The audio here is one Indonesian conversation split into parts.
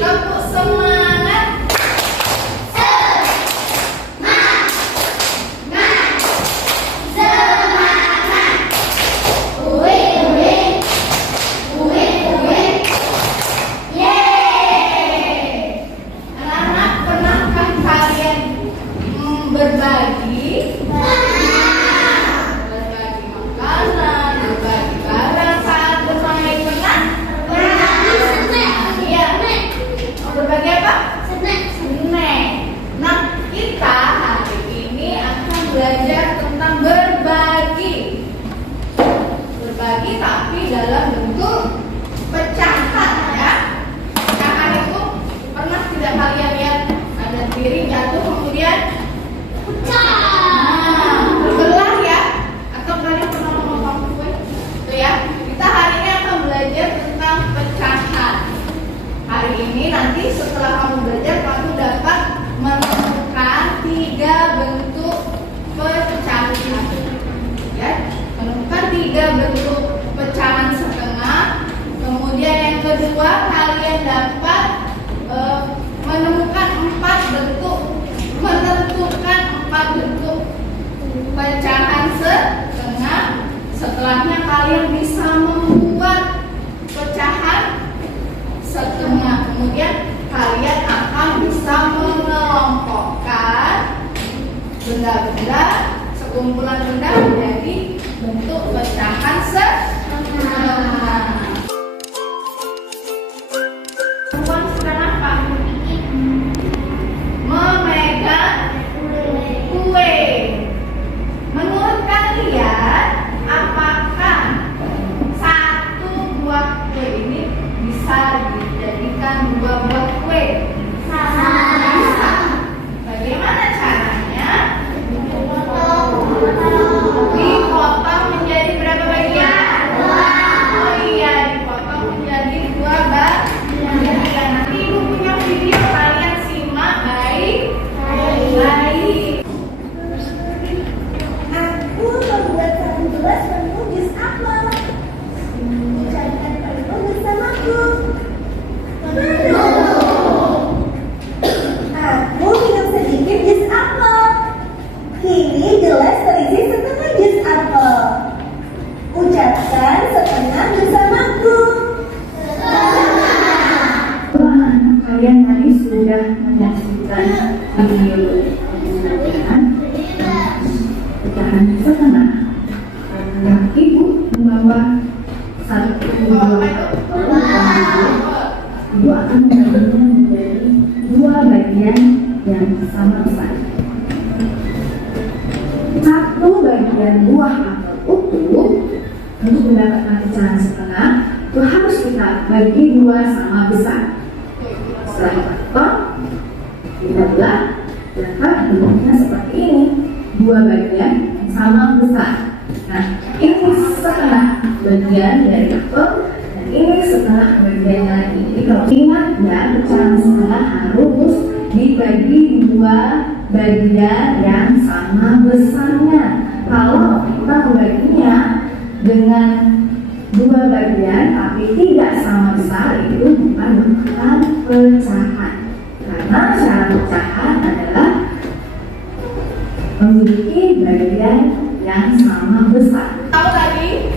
Tepuk semangat. Anak-anak, pernahkah kalian berbagi? Berbagi makanan, berbagi barang saat bermain, pernah? Iya. Berbagi apa? Snack. Nah, kita hari ini akan belajar tentang berbagi. Berbagi tapi dalam bentuk pecahan, ya. Pecahan itu pernah tidak kalian lihat ada piring jatuh kemudian pecah, terbelah, ya? Atau kalian pernah memotong kue? Itu, ya. Kita hari ini akan belajar tentang pecahan. Hari ini nanti setelah kamu belajar, kamu dapat menemukan 3 bentuk pecahan. Ya, menemukan 3 bentuk pecahan setengah. Kemudian yang kedua, kalian dapat menentukan 4 bentuk pecahan setengah. Setelahnya kalian bisa membuat pecahan setengah. Kemudian kalian akan bisa mengelompokkan benda-benda, sekumpulan benda menjadi bentuk pecahan setengah. Perempuan suka apa? Memegang kue. Menurut kalian, apakah satu buah kue ini bisa dijadikan 2 buah kue? Bisa. Bagaimana caranya? Dipotong menjadi berapa bagian? 2. Oh iya, dipotong menjadi 2 bagian. Nanti ibu punya video, kalian simak baik-baik. Aku membuat satu gelas penuh jus apel. Carikan penuh bersamaku. Aku minum sedikit jus apel. Kini gelas terisi setengah jus apel. Ucapkan setengah bersamaku. Kalian tadi sudah menyaksikan video pecahan setengah. Nah, ibu membawa satu buah. Ibu akan membaginya menjadi 2 bagian yang sama besar. 1 bagian buah apel utuh untuk mendapatkan pecahan setengah itu harus kita bagi 2 sama besar. Setelah dipotong, kita belah, dapat bentuknya seperti ini, 2 bagian sama besar. Nah, ini setengah bagian dari apel dan ini setengah bagian lagi. Jadi kalau ingat ya, pecahan setengah harus dibagi 2 bagian yang sama besarnya. Kalau kita membaginya dengan 2 bagian tapi tidak sama besar, itu bukan merupakan pecahan. Karena cara pecahan adalah memiliki bagian yang sama besar. Tahu tadi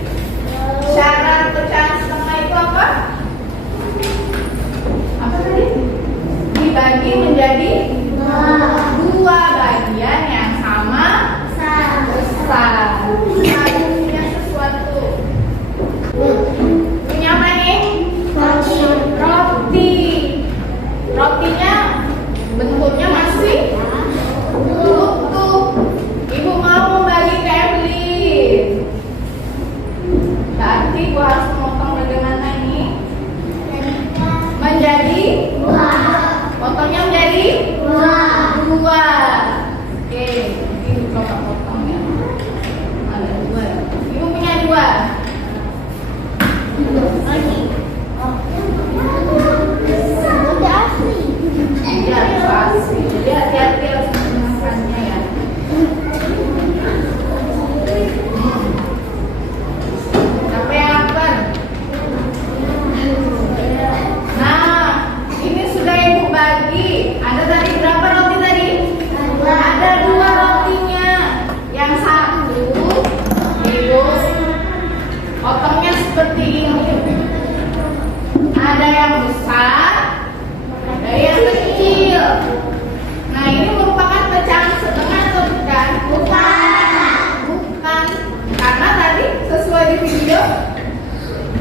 syarat pecahan setengah itu apa? Apa tadi? Dibagi menjadi 2 bagian yang sama besar.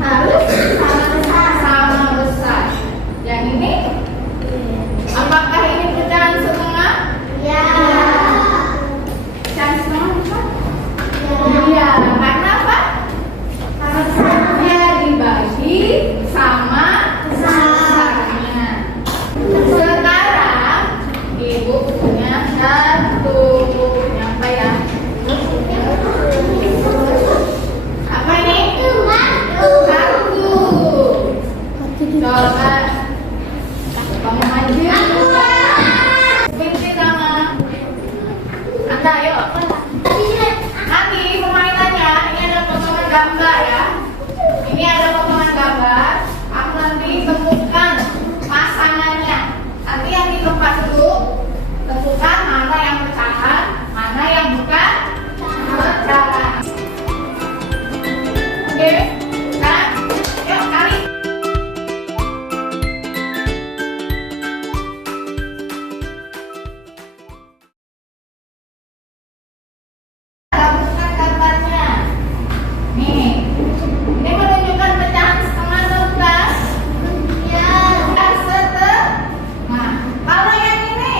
harus sama besar. Yang ini, apakah ini pecahan setengah? Ya. Pecahan setengah bukan? Iya. Karena apa? Dia dibagi sama besarnya. Sekarang ibu punya satu. Apa ya? Apa ini? Satu. Coba kamu maju. Binti sama Anda, yuk. Nanti permainannya ini ada potongan gambar ya. Ini ada potongan gambar. Aku nanti temukan pasangannya. Nanti yang di tempat dulu tentukan mana yang pecahan, mana yang bukan pecahan. Oke, kan? Yuk kali. Bukan gambarnya. Nih, ini menunjukkan pecahan setengah atau bukan? Ya, setengah. Kalau yang ini,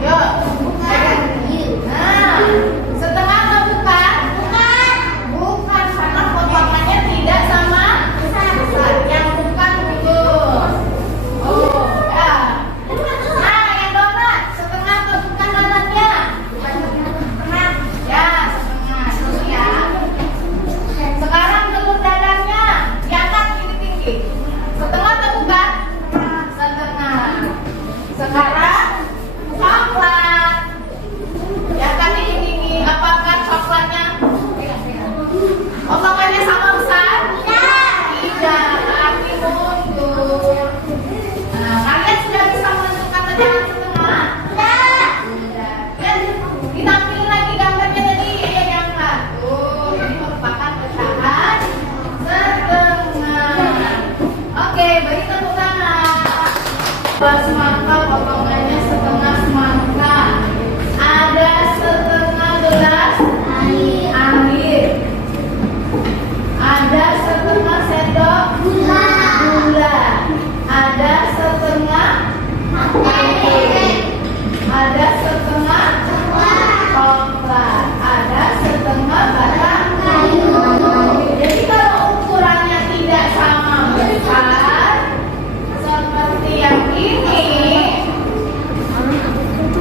yuk, bukan. Nah, setengah atau bukan? Bukan, karena potongannya tidak sama besar. Yang bukan dulu. Oh, ya. Nah, yang donat, setengah atau bukan donatnya? Setengah. Ya, setengah. Terus ya. Sekarang telur dadarnya diangkat tinggi-tinggi. Setengah atau bukan? Setengah. Sekarang coklat. Diangkat tinggi-tinggi. Apakah coklatnya? Potongannya sama besar? Tidak. Berarti mundur. Nah, kalian sudah bisa menentukan pecahan setengah? Sudah. Ya, ditampilkan lagi gambarnya tadi. Ayo diangkat. Tuh, ini merupakan pecahan setengah. Oke, beri tepuk tangan. Dua semangka potongannya setengah semangka. Ada setengah gelas air. Ada setengah sendok gula. Ada setengah ada setengah coklat. Ada setengah batang kayu. Jadi kalau ukurannya tidak sama besar seperti yang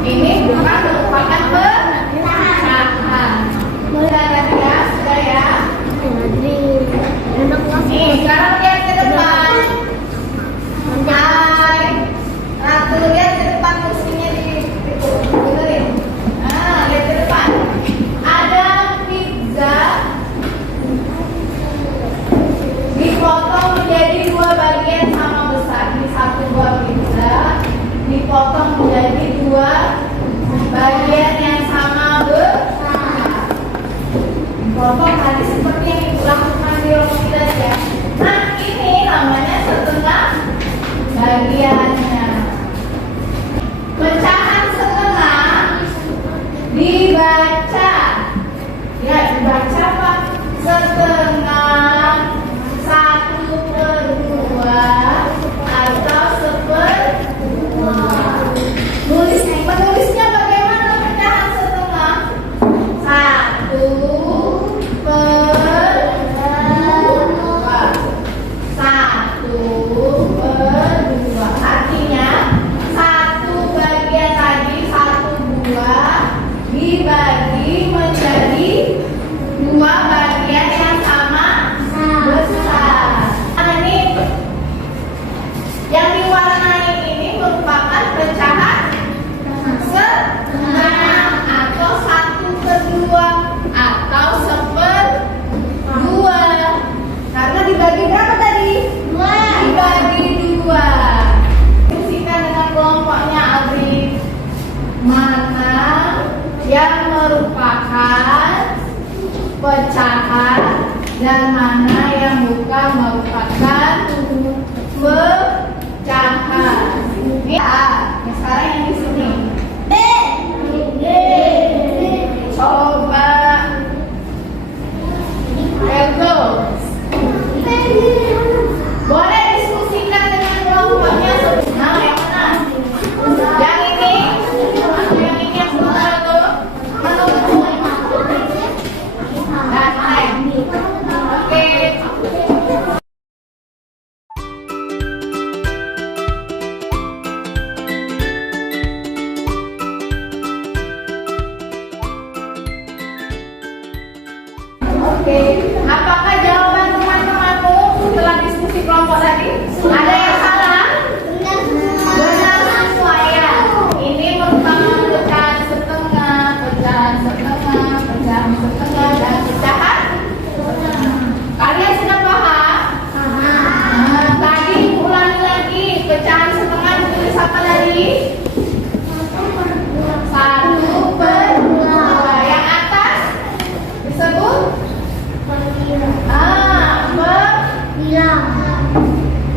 ini bukan merupakan pecahan. Sudah ya, sudah ya. Nih, sekarang lihat ke depan. Hai, Ratu, lihat ke depan, kursinya dibenerin. Nah, lihat ke depan. Ada pizza dipotong menjadi dua bagian sama besar. Ini satu buah pizza dipotong menjadi dua bagian yang sama besar. Dipotong tadi seperti yang ibu lakukan di roti tadi ya. Nah, ini namanya setengah bagiannya. Pecahan setengah dibaca. Ya, dibaca apa? Setengah, 1/2 atau 1/2. Penulisnya bagaimana pecahan setengah? 1/2. 1/2. Artinya satu bagian tadi 1/2 dibagi menjadi dua bagian yang sama besar. Nah, ini yang diwarnai ini merupakan pecahan setengah atau 1/2 atau 1/2. Karena dibagi berapa tadi? Dibagi 2. Fungsikan dengan kelompoknya Abri. Mana yang merupakan pecahan dan mana yang bukan merupakan pecahan. Ini A. Sekarang yang di sini. B. Coba Oke, apakah jawaban teman-temanmu setelah diskusi kelompok tadi? Ada yang salah? Benar semua ya. Ini merupakan pecahan setengah, pecahan setengah, pecahan setengah, dan pecahan. Kalian sudah paham? Nah, tadi ulangi lagi. Pecahan setengah ditulis apa tadi? 1/2. Yang atas disebut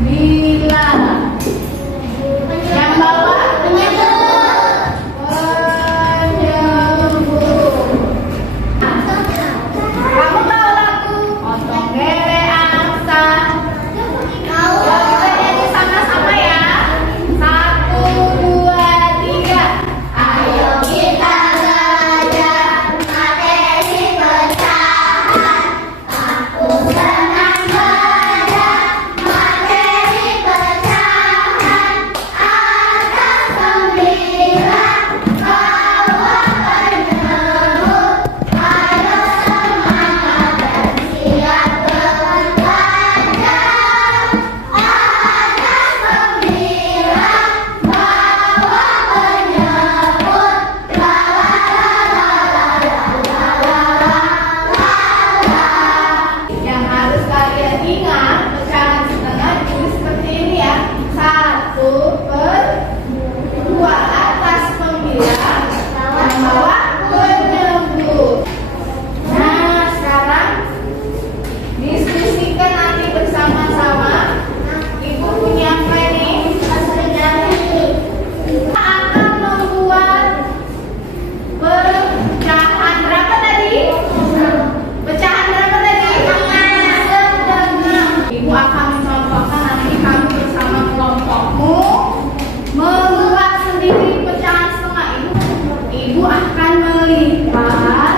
bilang. Yang bawah penyebut. Kamu tahu lagu Potong Gele Angsa? Kita nyanyi sama-sama ya. 1, 2, 3. Ayo kita belajar materi pecahan. Aku senang belajar materi pecahan. Ada 9 bawah penyebut. Ayo semangat dan siap belajar. Ada 9 bawah penyebut. Yang harus kalian ingat, pecahan setengah ditulis seperti ini ya. 1/2. Atas pembilang, yang bawah penyebut. Nah, sekarang diskusikan nanti bersama-sama. Ibu punya apa ini? Akan membuat pecahan berapa tadi? Pecahan berapa tadi? Setengah. Ibu akan mencontohkan nanti kamu bersama kelompokmu membuat sendiri pecahan setengah. Ibu akan melihat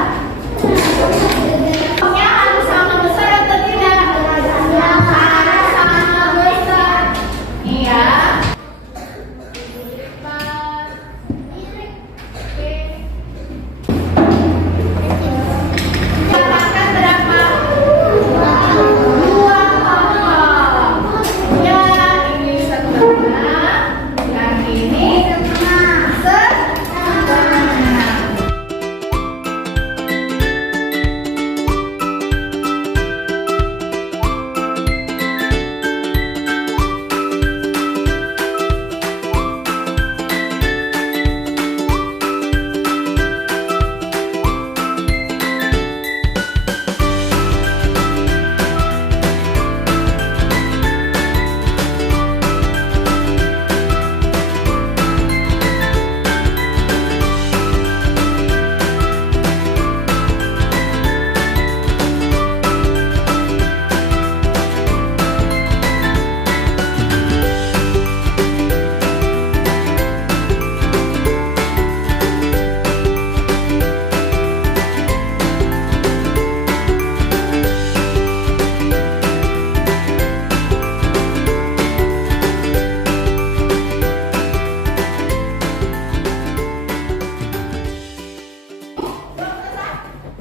bentuknya harus sama besar atau tidak? Harus sama besar. Iya. Katakan berapa? 2 pangkal. Ya, ini setengah. Yang ini setengah.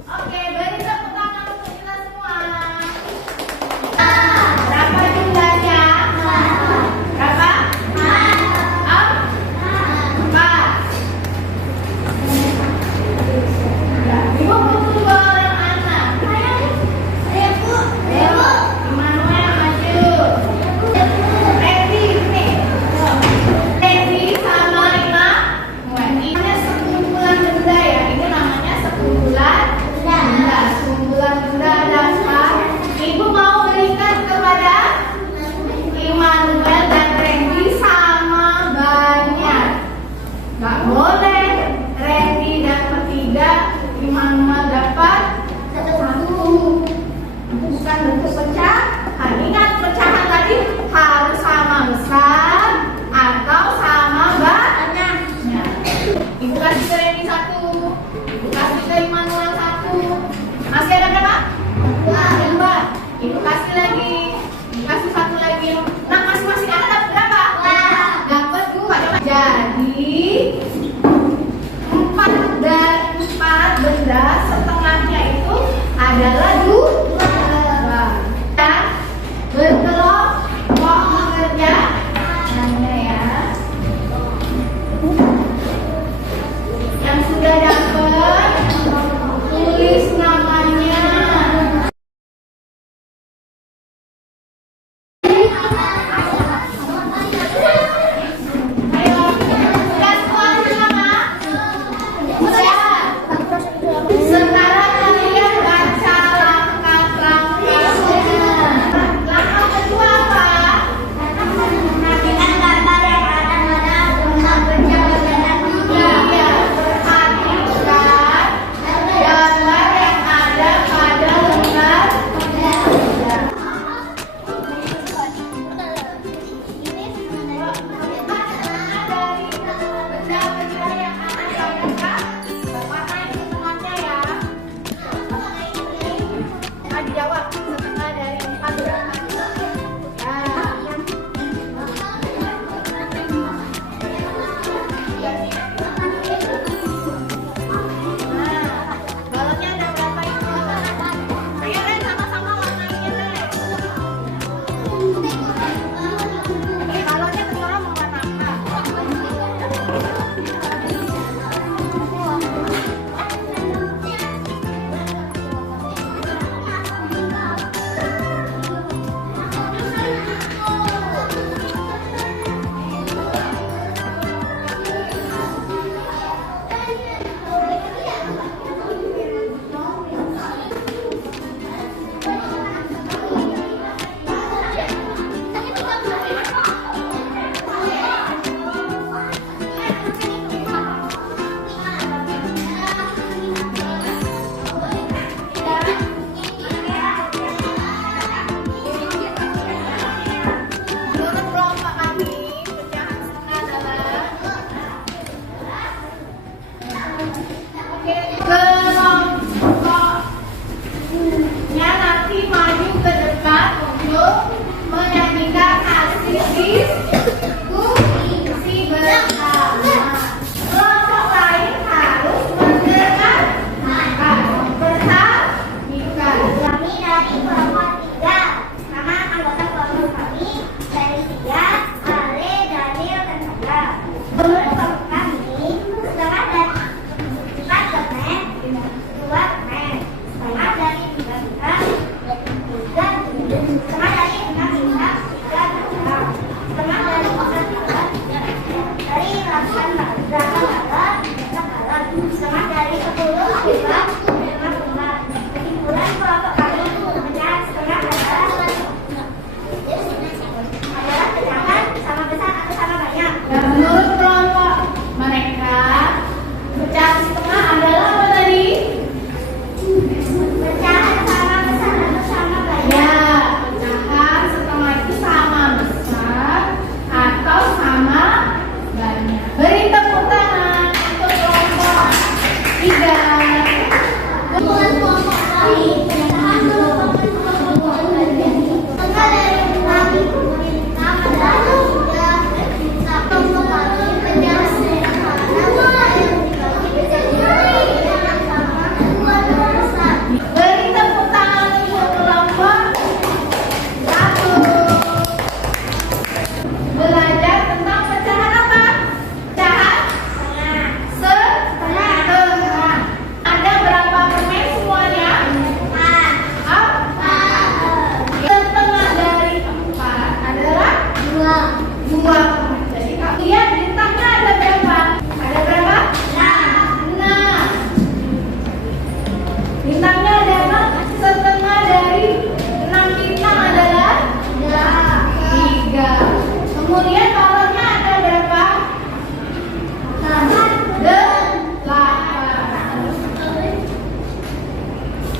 Oke, beri tepuk tangan untuk kita semua. Berapa jumlahnya? Berapa? 4. Ibu butuh 2 orang anak. Immanuel maju. Randy ini. Randy sama Ima. Ini sekumpulan benda ya. Ini namanya sekumpulan benda. Sekumpulan benda dasar. Ibu mau berikan kepada Immanuel dan Randy sama banyak. Gak boleh Randy dan ketiga Immanuel dapat 1. Bukan bentuk pecahan. Ingat pecahan tadi harus sama besar atau sama banyaknya. Ibu kasih ke Randy 1. Ibu kasih ke Immanuel 1. Masih ada berapa? 2. Ibu kasih lagi. Ibu kasih 1 lagi. Nah, masing-masing anak dapat berapa? Dapat 2. Jadi 4 dan 4 benda setengahnya itu adalah 2. Beri tepuk tangan untuk kelompok 1. Belajar tentang pecahan apa? Pecahan setengah. Ada berapa permen semuanya? 4. Setengah dari 4 adalah 2 permen. Jadi kamu lihat di tengah ada berapa? Ada berapa? 6. Bintangnya ada apa? Setengah dari 6 bintang adalah 3. Kemudian bawahnya ada berapa? 8.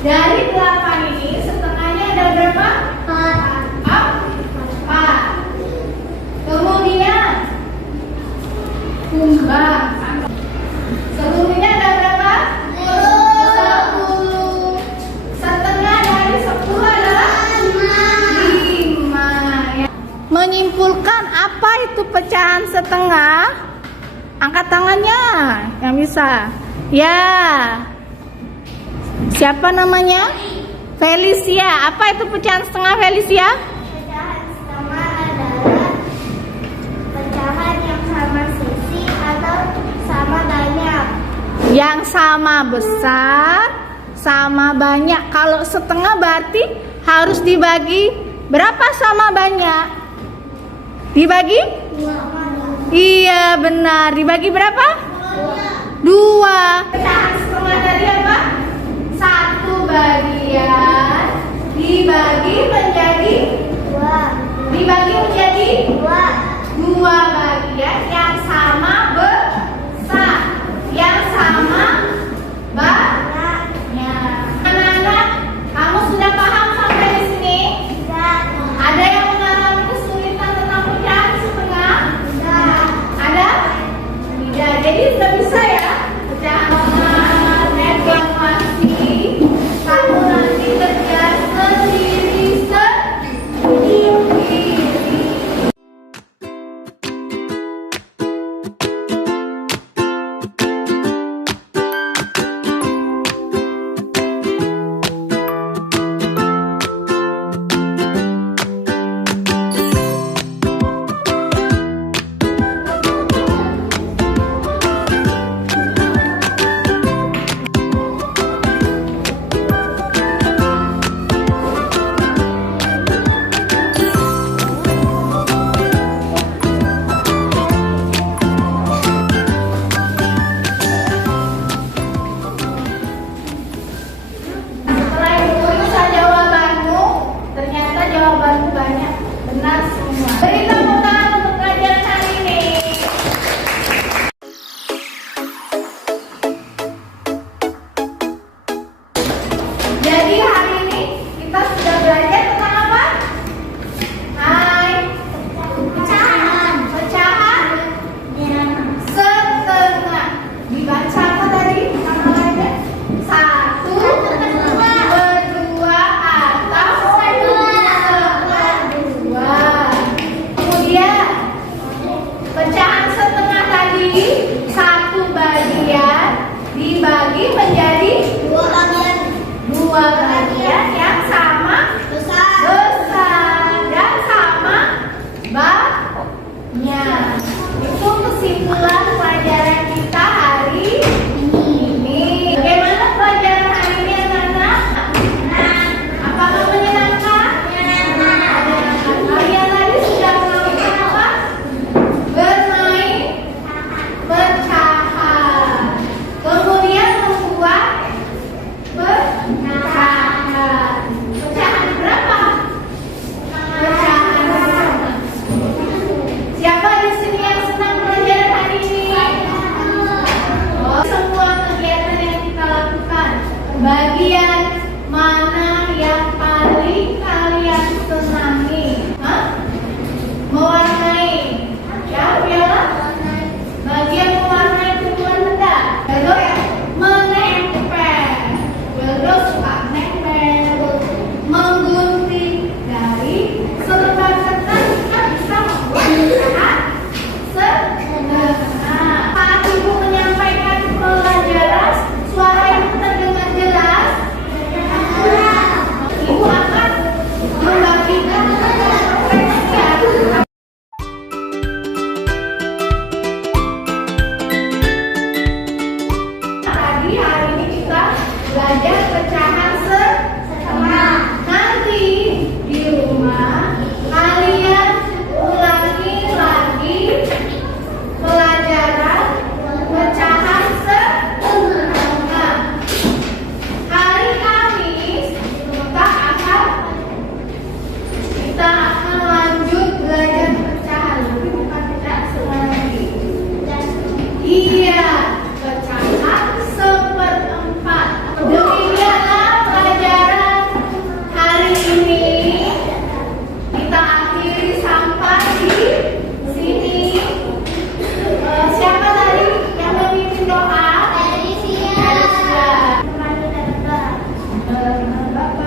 Dari 8 ini setengahnya ada berapa? 4. Kemudian seluruhnya ada berapa? 10. Setengah dari 10 adalah 5. Menyimpulkan apa itu pecahan setengah? Angkat tangannya yang bisa. Ya. Siapa namanya? Felicia. Apa itu pecahan setengah, Felicia? Pecahan setengah adalah pecahan yang sama sisi atau sama banyak. Yang sama besar, sama banyak. Kalau setengah berarti harus dibagi berapa sama banyak? Dibagi? Iya benar. Dibagi berapa? 2. Pecahan setengah tadi apa? 1 bagian dibagi menjadi 2 bagian yang sama besar, yang sama banyak. Anak-anak, kamu sudah paham sampai di sini? Ada yang mengalami kesulitan tentang pecahan setengah? Ada? Tidak. Jadi sudah bisa ya pecahan setengah, reklamasi. Kamu nanti kerja sendiri. Setelah ibu periksa jawabanmu, ternyata jawabanmu banyak benar semua. Beri tepuk tangan untuk pelajaran hari ini. Jadi hari ini kita sudah belajar tentang apa? Hai. Pecahan setengah. Dibaca apa tadi? Nama lainnya? 1, 2 atau setengah 2. Kemudian pecahan setengah tadi 1 bagian dibagi menjadi 2 bagian yang sama besar dan sama banyak. Itu kesimpulan pelajaran kita hari ini. Bagaimana pelajaran hari ini, anak-anak? Apakah menyenangkan? Kalian tadi sudah melakukan apa? Bermain pecahan. Kemudian membuat pecahan. pecahan setengah. Nanti di rumah kalian ulangi lagi pelajaran pecahan setengah. Hari Kamis kita akan lanjut belajar pecahan, tapi bukan pecahan setengah lagi. Iya, pecahan seperempat. Demikianlah pelajaran hari ini. Kita akhiri sampai di sini. Siapa tadi yang memimpin doa? Elisia. Bapak